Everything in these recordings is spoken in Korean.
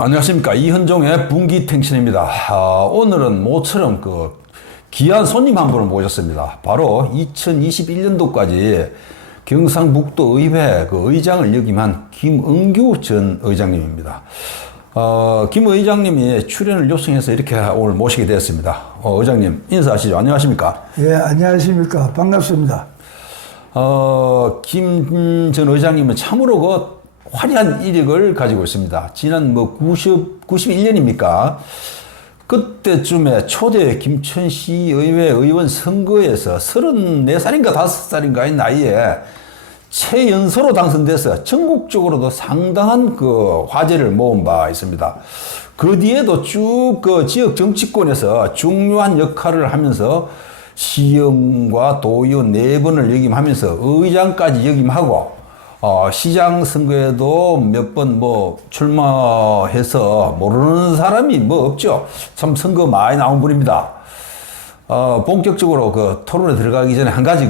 안녕하십니까. 이현종의 분기탱신입니다. 오늘은 모처럼 귀한 손님 한 분을 모셨습니다. 바로 2021년도까지 경상북도 의회 의장을 역임한 김은규 전 의장님입니다. 김 의장님이 출연을 요청해서 이렇게 오늘 모시게 되었습니다. 의장님 인사하시죠. 안녕하십니까? 예, 안녕하십니까. 반갑습니다. 김 전 의장님은 참으로 화려한 이력을 가지고 있습니다. 지난 91년입니까? 그때쯤에 초대 김천시 의회 의원 선거에서 34살인가 5살인가의 나이에 최연소로 당선돼서 전국적으로도 상당한 화제를 모은 바 있습니다. 그 뒤에도 쭉 지역 정치권에서 중요한 역할을 하면서 시의원과 도의원 4번을 역임하면서 의장까지 역임하고 시장 선거에도 몇 번 출마해서 모르는 사람이 없죠. 참 선거 많이 나온 분입니다. 본격적으로 토론에 들어가기 전에 한 가지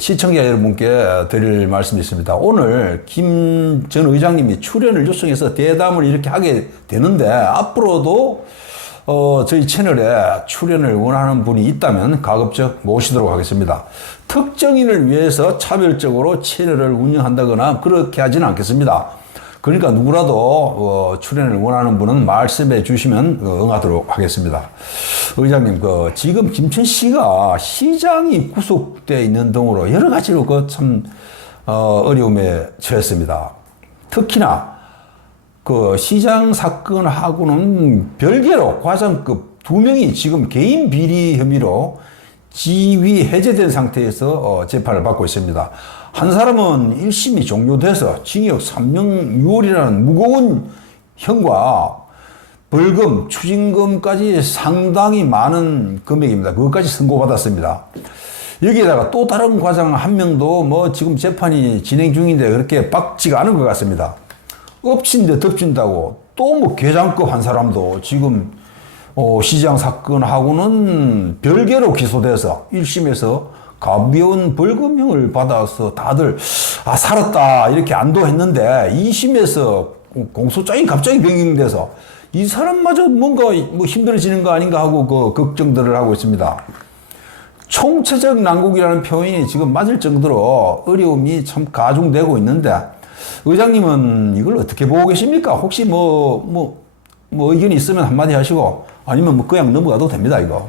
시청자 여러분께 드릴 말씀이 있습니다. 오늘 김 전 의장님이 출연을 요청해서 대담을 이렇게 하게 되는데 앞으로도 저희 채널에 출연을 원하는 분이 있다면 가급적 모시도록 하겠습니다. 특정인을 위해서 차별적으로 채널을 운영한다거나 그렇게 하지는 않겠습니다. 그러니까 누구라도 출연을 원하는 분은 말씀해 주시면 응하도록 하겠습니다. 의장님, 지금 김천시가 시장이 구속되어 있는 등으로 여러 가지로 참 어려움에 처했습니다. 특히나 시장 사건하고는 별개로 과장급 2명이 지금 개인 비리 혐의로 지위 해제된 상태에서 재판을 받고 있습니다. 한 사람은 1심이 종료돼서 징역 3년 6월이라는 무거운 형과 벌금, 추징금까지 상당히 많은 금액입니다. 그것까지 선고받았습니다. 여기에다가 또 다른 과장 한 명도 지금 재판이 진행 중인데 그렇게 박지가 않은 것 같습니다. 엎친데 덮친다고 또 계장급 한 사람도 지금 시장 사건하고는 별개로 기소돼서 1심에서 가벼운 벌금형을 받아서 다들 살았다 이렇게 안도했는데 2심에서 공소장이 갑자기 변경돼서 이 사람마저 뭔가 힘들어지는 거 아닌가 하고 걱정들을 하고 있습니다. 총체적 난국이라는 표현이 지금 맞을 정도로 어려움이 참 가중되고 있는데 의장님은 이걸 어떻게 보고 계십니까? 혹시 의견이 있으면 한마디 하시고 아니면 그냥 넘어가도 됩니다, 이거.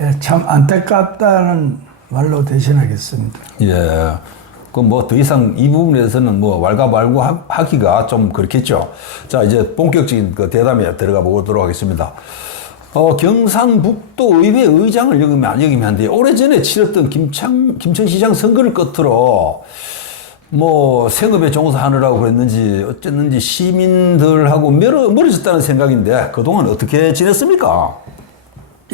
예, 참 안타깝다는 말로 대신하겠습니다. 예. 더 이상 이 부분에 대해서는 왈가왈부 하기가 좀 그렇겠죠. 자, 이제 본격적인 대담에 들어가 보도록 하겠습니다. 경상북도 의회 의장을 역임한데 오래전에 치렀던 김천시장 선거를 끝으로 생업에 종사하느라고 그랬는지 어쨌는지 시민들하고 멀어졌다는 생각인데 그동안 어떻게 지냈습니까?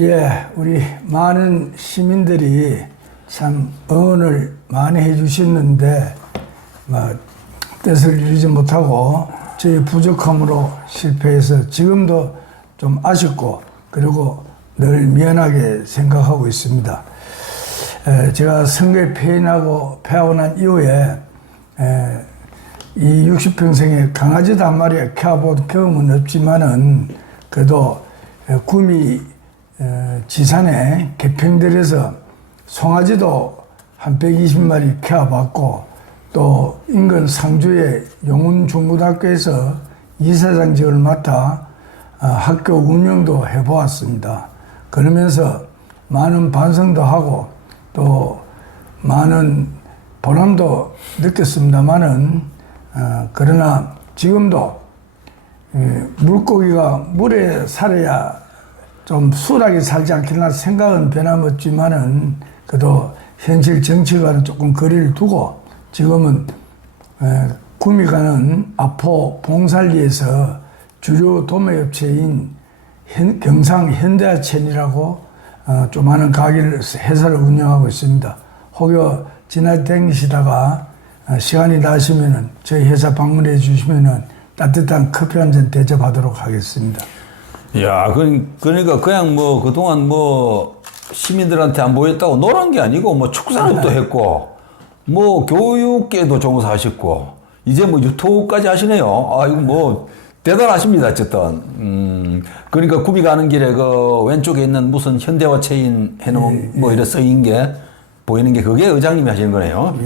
예, 우리 많은 시민들이 참 응원을 많이 해주셨는데 뜻을 이루지 못하고 저희 부족함으로 실패해서 지금도 좀 아쉽고 그리고 늘 미안하게 생각하고 있습니다. 제가 선거에 패하고 난 이후에 이 60평생에 강아지도 한 마리 키워본 경험은 없지만은 그래도 구미 지산에 개평들에서 송아지도 한 120마리 키워봤고 또 인근 상주의 용운중고등학교에서 이사장직을 맡아 학교 운영도 해보았습니다. 그러면서 많은 반성도 하고 또 많은 보람도 느꼈습니다만은 그러나 지금도 물고기가 물에 살아야 좀 수월하게 살지 않겠나 생각은 변함없지만은 그래도 현실 정치와는 조금 거리를 두고 지금은 구미가는 아포 봉살리에서 주요 도매업체인 경상현대화천이라고 조그마한 가게를 회사를 운영하고 있습니다. 혹여 지나다니시다가 시간이 나시면은 저희 회사 방문해 주시면은 따뜻한 커피 한 잔 대접하도록 하겠습니다. 야, 그러니까 그냥 그동안 시민들한테 안 보였다고 놀은 게 아니고 축산업도 했고 교육계도 종사하셨고 이제 유튜브까지 하시네요. 이거 대단하십니다, 어쨌든. 그러니까 구비 가는 길에 그 왼쪽에 있는 무슨 현대화 체인 해놓은 뭐 이런 써인 게 보이는 게 그게 의장님이 하시는 거네요.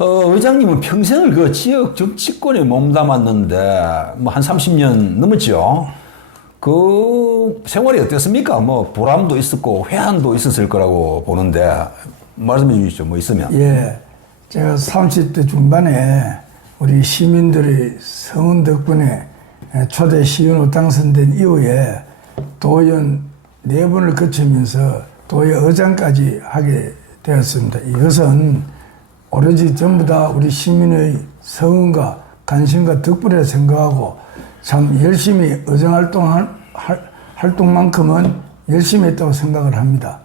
의장님은 평생을 그 지역 정치권에 몸담았는데 뭐 한 30년 넘었죠. 그 생활이 어땠습니까? 뭐 보람도 있었고 회한도 있었을 거라고 보는데 말씀해 주시죠. 뭐 있으면. 예. 제가 30대 중반에 우리 시민들의 성원 덕분에 초대 시의원으로 당선된 이후에 도의원 4번을 거치면서 도의회의장까지 하게 되었습니다. 이것은 오로지 전부 다 우리 시민의 성원과 관심과 덕분에 생각하고 참 열심히 활동만큼은 열심히 했다고 생각을 합니다.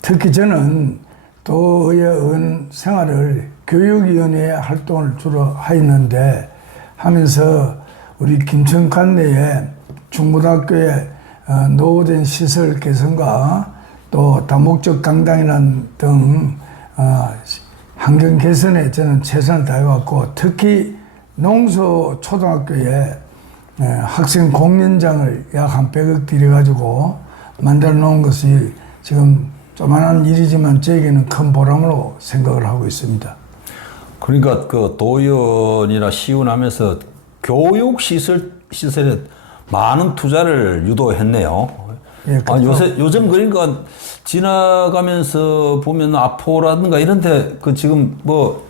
특히 저는 도의회 의원 생활을 교육위원회 활동을 주로 하였는데 하면서 우리 김천 관내에 중고등학교의 노후된 시설 개선과 또 다목적 강당이라는 등 환경 개선에 저는 최선을 다해왔고 특히 농서 초등학교에 학생 공연장을 약 한 100억 들여가지고 만들어 놓은 것이 지금 조만한 일이지만 저에게는 큰 보람으로 생각을 하고 있습니다. 그러니까 그 도의원이나 시의원 하면서 교육 시설에 많은 투자를 유도했네요. 예, 요즘 그러니까 지나가면서 보면 아포라든가 이런데 그 지금 뭐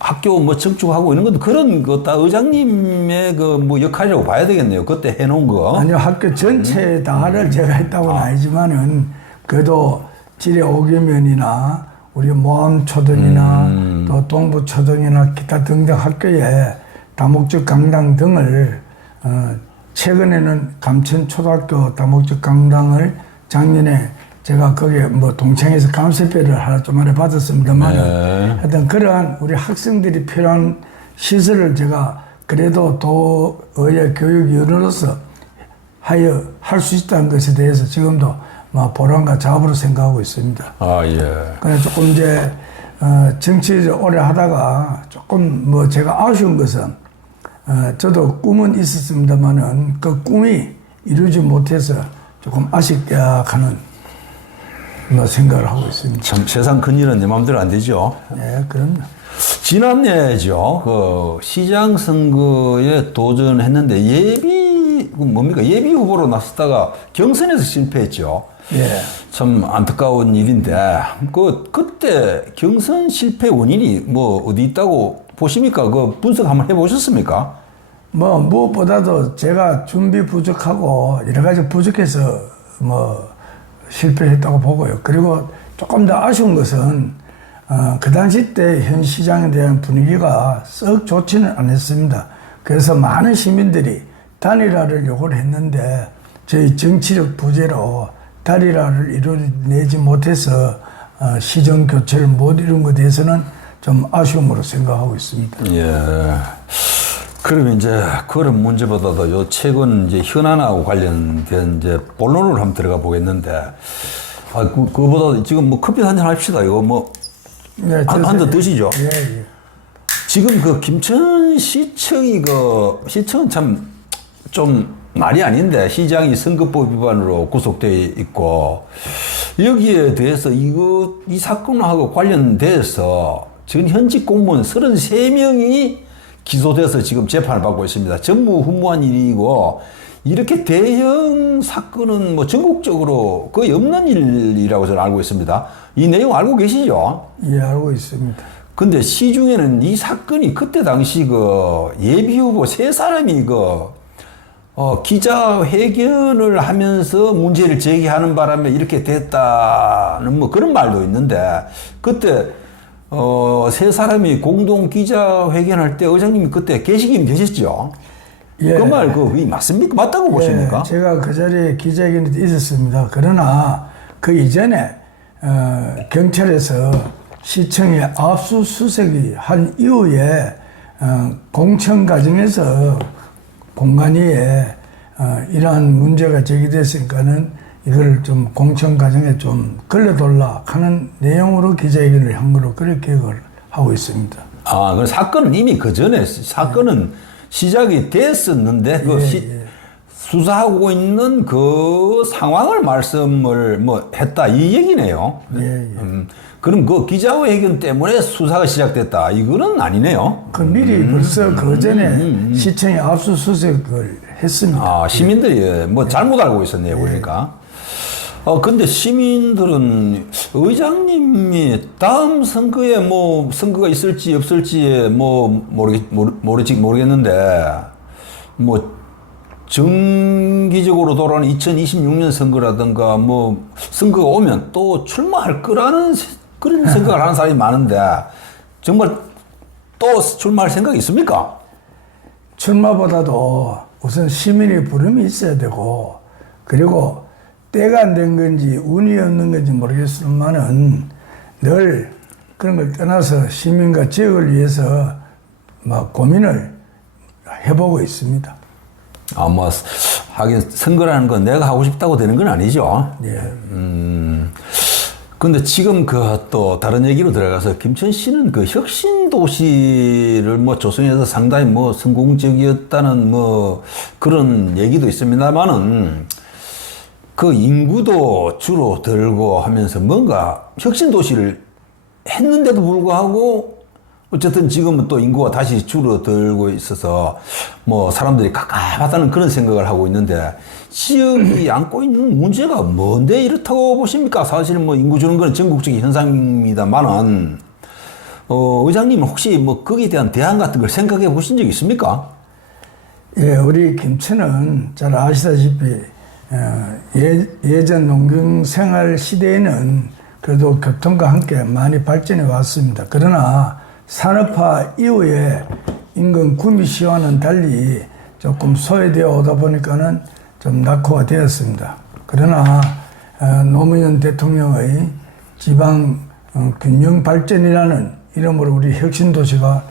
학교 뭐 증축하고 이런 것도 그런 거 다 의장님의 그 뭐 역할이라고 봐야 되겠네요. 그때 해놓은 거. 아니요, 학교 전체 다를 제가 했다고는 아니지만은 그래도 지뢰 5개면이나 우리 모암초등이나 또 동부초등이나 기타 등등 학교에 다목적 강당 등을 최근에는 감천초등학교 다목적 강당을 작년에 제가 거기에 뭐 동창에서 감사패를 하나 좀 만에 받았습니다만 하여튼 그러한 우리 학생들이 필요한 시설을 제가 그래도 도의회 교육위원으로서 할 수 있다는 것에 대해서 지금도 보람과 자부로 생각하고 있습니다. 아, 예. 그래 조금 이제 정치를 오래 하다가 조금 뭐 제가 아쉬운 것은 저도 꿈은 있었습니다만은 그 꿈이 이루지 못해서 조금 아쉽게 하는 생각을 하고 있습니다. 참 세상 큰일은 내 마음대로 안 되죠. 네, 그럼요. 지난해죠. 그 시장 선거에 도전했는데 예비 후보로 나섰다가 경선에서 실패했죠. 예. 참 안타까운 일인데 그때 경선 실패 원인이 뭐 어디 있다고 보십니까? 그 분석 한번 해보셨습니까? 뭐 무엇보다도 제가 준비 부족하고 여러 가지 부족해서 실패했다고 보고요. 그리고 조금 더 아쉬운 것은 그 당시 때 현 시장에 대한 분위기가 썩 좋지는 않았습니다. 그래서 많은 시민들이 단일화를 요구를 했는데 저희 정치력 부재로 단일화를 이루어내지 못해서 시정 교체를 못 이룬 것에 대해서는 좀 아쉬움으로 생각하고 있습니다. 예. 그러면 이제 그런 문제보다도 요 최근 이제 현안하고 관련된 이제 본론으로 한번 들어가 보겠는데, 그거보다 지금 뭐 커피 한잔 합시다. 이거 뭐, 네, 한 잔 드시죠. 예, 예. 지금 그 김천시청이 시청은 참 좀 말이 아닌데 시장이 선거법 위반으로 구속돼 있고 여기에 대해서 이 사건하고 관련돼서 지금 현직 공무원 33명이 기소돼서 지금 재판을 받고 있습니다. 전무후무한 일이고 이렇게 대형 사건은 뭐 전국적으로 거의 없는 일이라고 저는 알고 있습니다. 이 내용 알고 계시죠? 예, 알고 있습니다. 근데 시중에는 이 사건이 그때 당시 예비 후보 3사람이 기자회견을 하면서 문제를 제기하는 바람에 이렇게 됐다는 뭐 그런 말도 있는데 그때 3사람이 공동 기자회견할 때 의장님이 그때 계시긴 계셨죠? 예. 그 말 그게 맞습니까? 맞다고 보십니까? 예, 제가 그 자리에 기자회견에 있었습니다. 그러나 그 이전에 경찰에서 시청에 압수수색이 한 이후에 공청 과정에서 공간위에 이러한 문제가 제기됐으니까는 이걸 좀 공청 과정에 좀 걸러돌라 하는 내용으로 기자회견을 한 거로 그렇게 기억을 하고 있습니다. 그 사건은 이미 그 전에 사건은 시작이 됐었는데 수사하고 있는 그 상황을 말씀을 뭐 했다 이 얘기네요. 그럼 그 기자회견 때문에 수사가 시작됐다 이거는 아니네요. 그 미리 벌써 그 전에 시청에 압수수색을 했습니다. 아, 시민들이 뭐 잘못 알고 있었네요, 그러니까. 근데 시민들은 의장님이 다음 선거에 뭐 선거가 있을지 없을지 뭐 모르겠는데 뭐 정기적으로 돌아오는 2026년 선거라든가 뭐 선거가 오면 또 출마할 거라는 그런 생각을 하는 사람이 많은데 정말 또 출마할 생각이 있습니까? 출마보다도 우선 시민의 부름이 있어야 되고 그리고 때가 안 된 건지 운이 없는 건지 모르겠지만은 늘 그런 걸 떠나서 시민과 지역을 위해서 막 고민을 해보고 있습니다. 뭐 하긴 선거라는 건 내가 하고 싶다고 되는 건 아니죠. 예. 근데 지금 또 다른 얘기로 들어가서 김천 씨는 그 혁신 도시를 뭐 조성해서 상당히 뭐 성공적이었다는 뭐 그런 얘기도 있습니다만은 그 인구도 주로 들고 하면서 뭔가 혁신 도시를 했는데도 불구하고 어쨌든 지금은 또 인구가 다시 줄어들고 있어서 뭐 사람들이 갑갑하다는 그런 생각을 하고 있는데 지역이 안고 있는 문제가 뭔데 이렇다고 보십니까? 사실 뭐 인구 주는 건 전국적인 현상입니다만은 의장님은 혹시 뭐 거기에 대한 대안 같은 걸 생각해 보신 적 있습니까? 예, 우리 김천은 잘 아시다시피 예전 농경 생활 시대에는 그래도 교통과 함께 많이 발전해 왔습니다. 그러나 산업화 이후에 인근 구미 시와는 달리 조금 소외되어 오다 보니까는 좀 낙후가 되었습니다. 그러나 노무현 대통령의 지방 균형 발전이라는 이름으로 우리 혁신도시가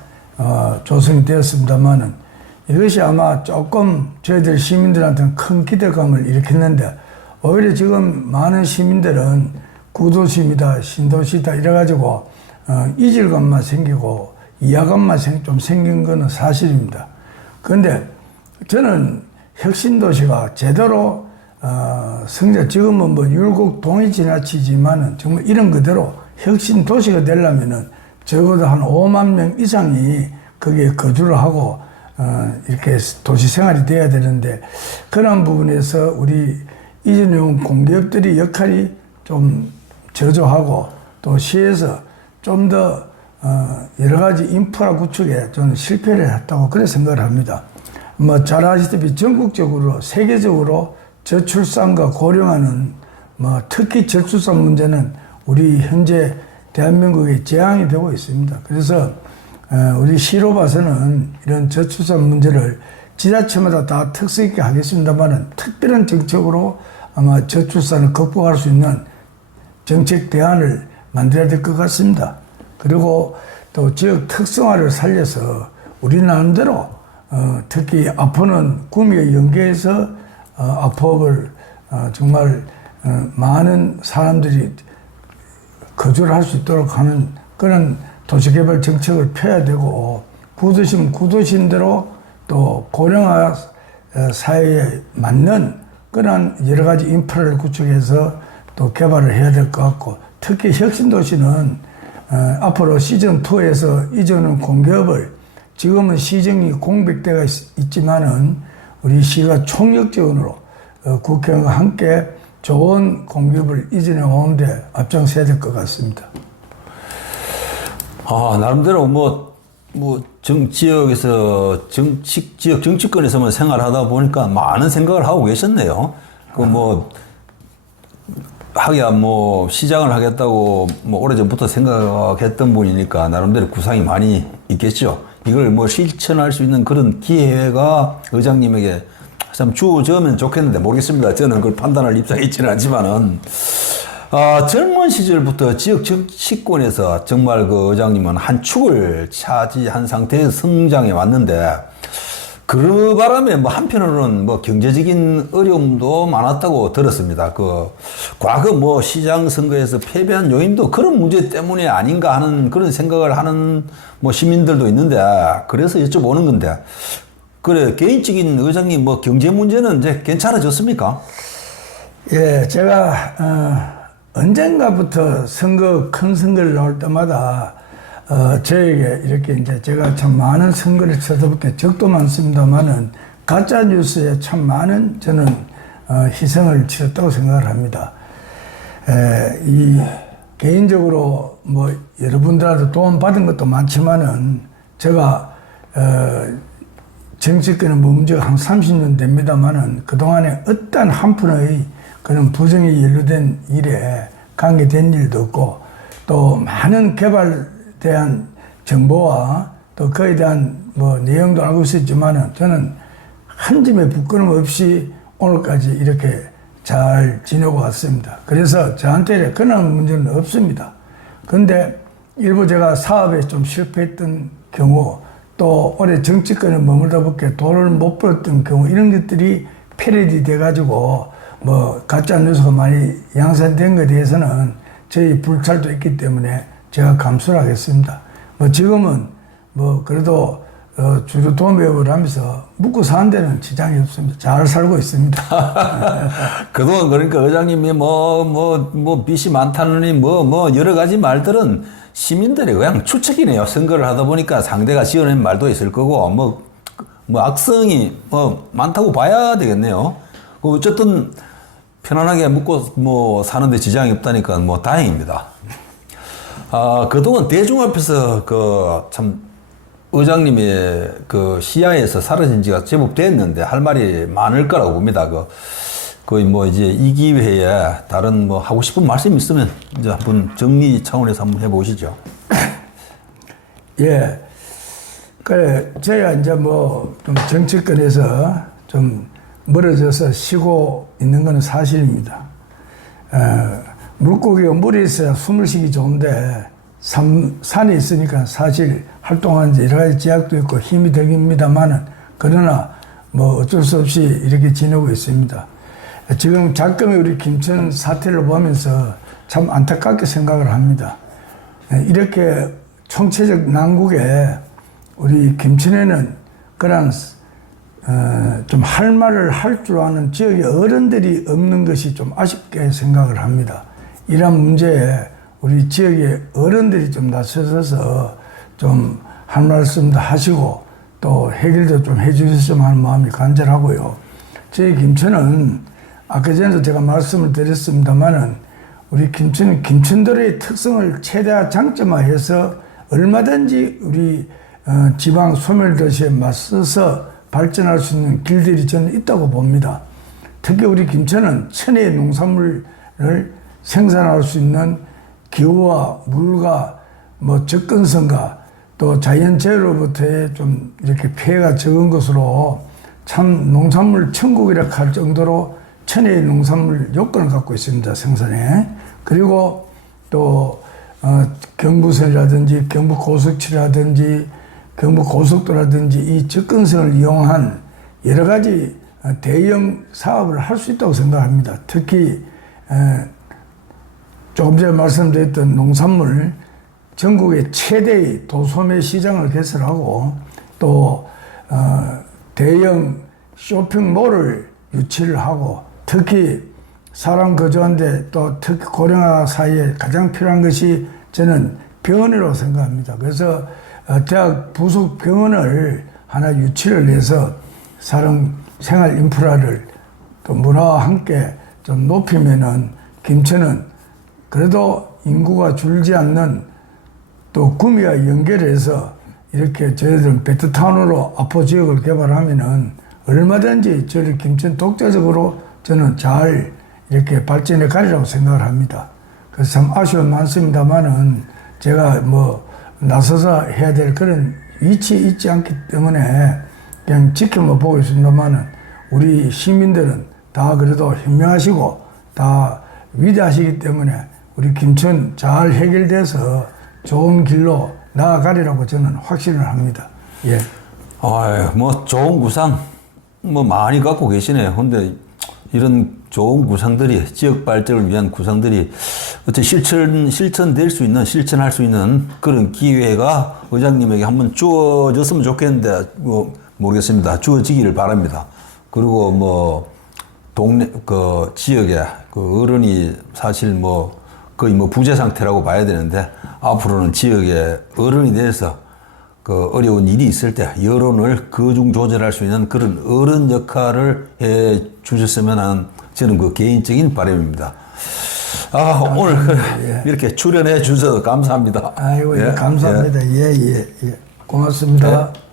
조성이 되었습니다만은 이것이 아마 조금 저희들 시민들한테는 큰 기대감을 일으켰는데 오히려 지금 많은 시민들은 구도시입니다, 신도시다 이래가지고 이질감만 생기고 이하감만 좀 생긴 것은 사실입니다. 그런데 저는 혁신도시가 제대로 지금은 뭐 율곡 동이 지나치지만은 정말 이런 그대로 혁신도시가 되려면은 적어도 한 5만 명 이상이 거기에 거주를 하고 이렇게 도시 생활이 돼야 되는데 그런 부분에서 우리 이전용 공기업들이 역할이 좀 저조하고 또 시에서 좀 더 여러 가지 인프라 구축에 좀 실패를 했다고 그렇게 생각을 합니다. 뭐 잘 아시다시피 전국적으로 세계적으로 저출산과 고령화는 뭐 특히 저출산 문제는 우리 현재 대한민국의 재앙이 되고 있습니다. 그래서 우리 시로 봐서는 이런 저출산 문제를 지자체마다 다 특색 있게 하겠습니다만은 특별한 정책으로 아마 저출산을 극복할 수 있는 정책 대안을 만들어야 될 것 같습니다. 그리고 또 지역 특성화를 살려서 우리 나름대로 특히 아포는 구미에 연계해서 아포업을 정말 많은 사람들이 거주를 할 수 있도록 하는 그런 도시개발 정책을 펴야 되고 구도시는 구도심대로 또 고령화 사회에 맞는 그런 여러 가지 인프라를 구축해서 또 개발을 해야 될 것 같고 특히 혁신도시는 앞으로 시즌2에서 이전은 공기업을 지금은 시정이 공백대가 있지만은 우리 시가 총력 지원으로 국회와 함께 좋은 공기업을 이전해 오는데 앞장서야 될 것 같습니다. 나름대로 지역에서 지역 정치권에서만 생활하다 보니까 많은 생각을 하고 계셨네요. 하기야 시장을 하겠다고 오래전부터 생각했던 분이니까 나름대로 구상이 많이 있겠죠. 이걸 실천할 수 있는 그런 기회가 의장님에게 참 주어지면 좋겠는데 모르겠습니다. 저는 그걸 판단할 입장에 있지는 않지만은 젊은 시절부터 지역 정치권에서 정말 그 의장님은 한 축을 차지한 상태에서 성장해 왔는데 그 바람에 한편으로는 경제적인 어려움도 많았다고 들었습니다. 과거 시장 선거에서 패배한 요인도 그런 문제 때문에 아닌가 하는 그런 생각을 하는 시민들도 있는데 그래서 여쭤보는 건데 그래, 개인적인 의장님 뭐 경제 문제는 이제 괜찮아졌습니까? 예, 제가 언젠가부터 큰 선거를 나올 때마다 저에게 이렇게 이제 제가 참 많은 선거를 쳐다볼 게 적도 많습니다만은 가짜 뉴스에 참 많은 저는 희생을 치렀다고 생각을 합니다. 이 개인적으로 뭐 여러분들한테 도움 받은 것도 많지만은 제가 정치권에 머문 지가 한 30년 됩니다만은 그동안에 어떤 한 푼의 그런 부정이 연루된 일에 관계된 일도 없고 또 많은 개발에 대한 정보와 또 그에 대한 뭐 내용도 알고 있었지만은 저는 한 점의 부끄럼 없이 오늘까지 이렇게 잘 지내고 왔습니다. 그래서 저한테 그런 문제는 없습니다. 근데 일부 제가 사업에 좀 실패했던 경우 또 올해 정치권에 머물다 보니까 돈을 못 벌었던 경우 이런 것들이 패러디 돼가지고 뭐 가짜 뉴스가 많이 양산된 것에 대해서는 저희 불찰도 있기 때문에 제가 감수를 하겠습니다. 뭐 지금은 뭐 그래도 주로 도매업을 하면서 묵고 사는 데는 지장이 없습니다. 잘 살고 있습니다. 그동안 그러니까 의장님이 뭐 빚이 많다느니 뭐 여러 가지 말들은 시민들이 그냥 추측이네요. 선거를 하다 보니까 상대가 지어낸 말도 있을 거고 뭐 악성이 많다고 봐야 되겠네요. 어쨌든 편안하게 묵고 뭐 사는데 지장이 없다니까 뭐 다행입니다. 그동안 대중 앞에서 참 의장님의 시야에서 사라진 지가 제법 됐는데 할 말이 많을 거라고 봅니다. 거의 뭐 이제 이 기회에 다른 뭐 하고 싶은 말씀 있으면 이제 한번 정리 차원에서 한번 해보시죠. 예. 그래, 제가 이제 뭐 좀 정치권에서 좀 멀어져서 쉬고 있는 건 사실입니다. 물고기가 물에 있어야 숨을 쉬기 좋은데 산에 있으니까 사실 활동하는 데 여러 가지 제약도 있고 힘이 들깁니다만은 그러나 뭐 어쩔 수 없이 이렇게 지내고 있습니다. 지금 작금의 우리 김천 사태를 보면서 참 안타깝게 생각을 합니다. 이렇게 총체적 난국에 우리 김천에는 그런 좀 할 말을 할 줄 아는 지역의 어른들이 없는 것이 좀 아쉽게 생각을 합니다. 이런 문제에 우리 지역의 어른들이 좀 나서서 좀 할 말씀도 하시고 또 해결도 좀 해주셨으면 하는 마음이 간절하고요. 저희 김천은 아까 전에도 제가 말씀을 드렸습니다만은 우리 김천은 김천도로의 특성을 최대한 장점화해서 얼마든지 우리 지방 소멸도시에 맞서서 발전할 수 있는 길들이 저는 있다고 봅니다. 특히 우리 김천은 천혜의 농산물을 생산할 수 있는 기후와 물과 뭐 접근성과 또 자연재해로부터의 좀 이렇게 피해가 적은 것으로 참 농산물 천국이라 할 정도로 천혜의 농산물 요건을 갖고 있습니다. 생산에. 그리고 또 경부선이라든지 경부고속철이라든지 경부고속도라든지 이 접근성을 이용한 여러 가지 대형 사업을 할 수 있다고 생각합니다. 특히 조금 전에 말씀드렸던 농산물 전국의 최대의 도소매 시장을 개설하고 또 대형 쇼핑몰을 유치를 하고 특히 사람 거주하는데 또 특히 고령화 사이에 가장 필요한 것이 저는 병원이라고 생각합니다. 그래서 대학 부속 병원을 하나 유치를 해서 사람 생활 인프라를 또 문화와 함께 좀 높이면은 김천은 그래도 인구가 줄지 않는 또 구미와 연결해서 이렇게 저희들은 베트타운으로 아포 지역을 개발하면은 얼마든지 저희 김천 독자적으로 저는 잘 이렇게 발전해 가리라고 생각을 합니다. 그래서 참 아쉬운 많습니다만은 제가 뭐 나서서 해야 될 그런 위치에 있지 않기 때문에 그냥 지켜만 보고 있습니다만은 우리 시민들은 다 그래도 현명하시고 다 위대하시기 때문에 우리 김천 잘 해결돼서 좋은 길로 나아가리라고 저는 확신을 합니다. 예. 뭐 좋은 구상 뭐 많이 갖고 계시네요. 근데 이런 좋은 구상들이 지역 발전을 위한 구상들이 어째 실천될 수 있는 실천할 수 있는 그런 기회가 의장님에게 한번 주어졌으면 좋겠는데 뭐 모르겠습니다. 주어지기를 바랍니다. 그리고 뭐 동네 그 지역에 그 어른이 사실 뭐 거의 뭐 부재 상태라고 봐야 되는데 앞으로는 지역의 어른이 돼서 그 어려운 일이 있을 때 여론을 그중 조절할 수 있는 그런 어른 역할을 해 주셨으면 하는 저는 그 개인적인 바람입니다. 오늘 이렇게 출연해 주셔서 감사합니다. 아이고, 예, 감사합니다. 예. 고맙습니다. 네.